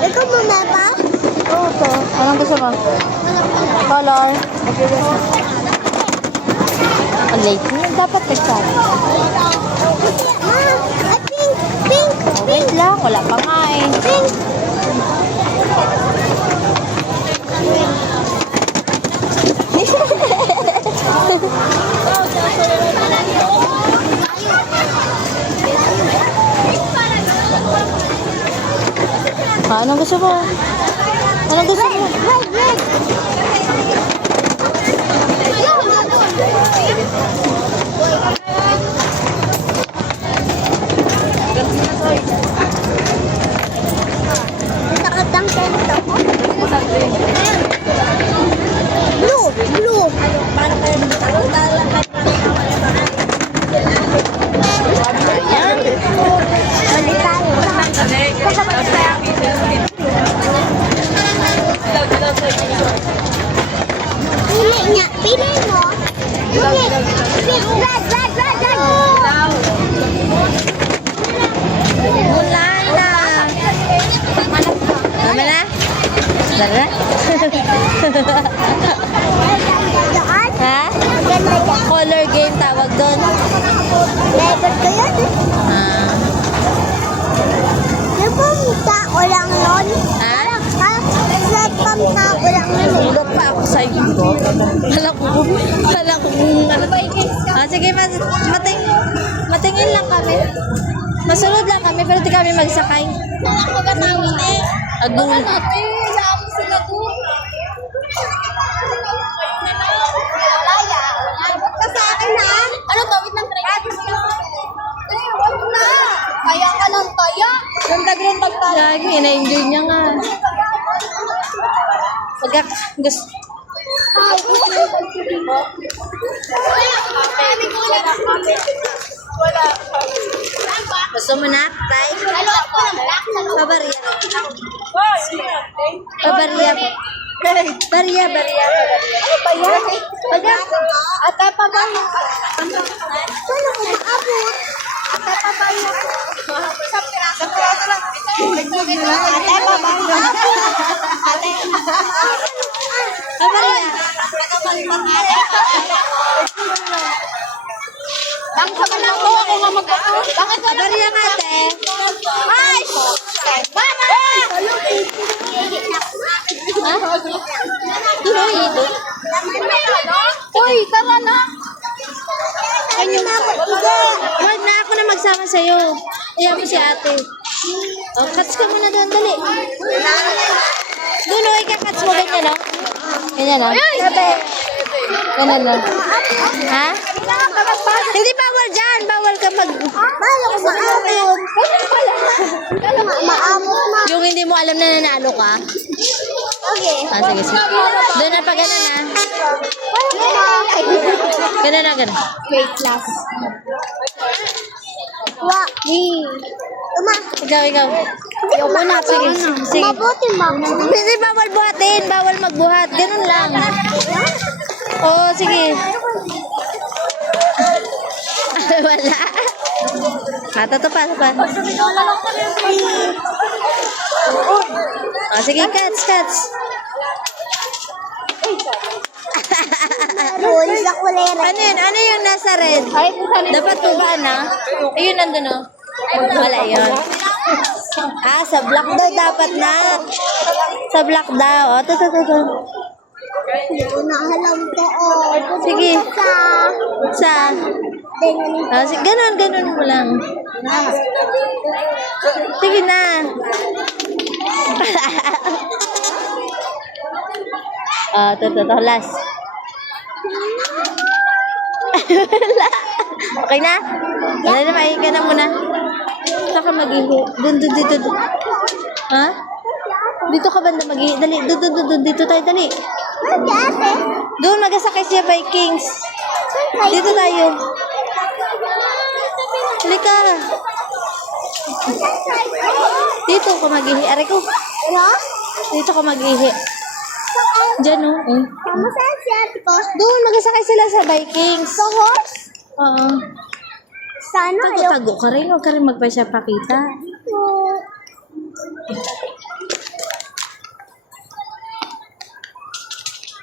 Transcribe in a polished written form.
Ikaw muna pa? Oo to. Anong gusto mo? Color. Ang late mo. Dapat nagsabi. Ma, pink, pink, Wait lang. Wala pa nga eh. pink. Anong gusto mo? Anong gusto mo? Red, red. Nakatang tento ko. Blue, blue. Ayan. Mali tayo. Pili niya. Pili mo. Pili. Pili. Red, red, red, red. Wala na. Tama na? Tara. Doon. Ha? Maganda yan. Color game tawag doon. Level ko yun. Ah. Di ba tao lang yun? Ha? Ha? Sa pang-tao lang yun. Ulat pa ako sa iyo. Kala ko kung ano. Ah, sige, matingin lang kami. Masunod lang kami, pero di kami magsakay. Agul. Sa akin ha? Ano to? Wait lang, try. Wag na. Kaya ka lang kaya. Ganda-ganda pa. Lagi, ina-enjoy niya nga. Pagka, gusto. Gusto mo na? Tay? Pabarya. Pabarya. Barya. Ano ba yan? Pagka, Ate pa ba? Paano ko maabot? Ate pa ba yan? Sa piraso lang. Ate pa ba? Ate. pabarya. Bang ka man ako, ako nga mag-ako. Bakit ka Pabarya nga, te. Ay! Mama! Ha? Tuloy, ito. Uy, tara na! Ano na ako? Wag na ako na magsama sa'yo. Iyan mo si ate. Oh, cuts ka muna doon, dali. Doon, ikakats mo ganyan, no? Ganyan, no? Ganyan, no? Ha? Hindi bawal dyan. Bawal ka mag... Paano ko maabot? Paano nga maabot na? Yung hindi mo alam na nanalo ka. Okay. Ah, sige, sige. Doon na pa ganun, ha? Ganun na, ganun. Great class. Wa, Uma. Ikaw. Ayoko na, Sige, sige. Mabuti ma. Hindi, bawal buhatin. Bawal magbuhat. Ganun lang. Oo, sige. Wala. Ito pa. Oh, sige, cuts. Roll sa kulera. Ano yung nasa red? Dapat po ba na? Ayun, nandun, oh. Wala yun. Ah, sa black daw dapat na. Sa black daw. Oh, ito. Naalam ko, oh. Sige. Sa. Ganun. Ah, sige, ganun mo lang. Sige na. Ah, ito, last. Wala. Okay na? Wala na, mahiga na muna. Saka ka mag-iho. Dito. Ha? Dito ka banda mag-iho. Dali, doon. Dito tayo, dali. Ate, ate. Doon, magasakay siya Vikings. Dito tayo. Halika. Dito ka mag-ihi. Aray ko. Ano? Dito ka mag-ihi. Diyan, oh. Masaya si ate ko. Doon, magasakay sila sa Vikings. Sa horse? Oo. Sana ayaw. Tago ka rin. Huwag ka rin magpa-siya pakita. Oh.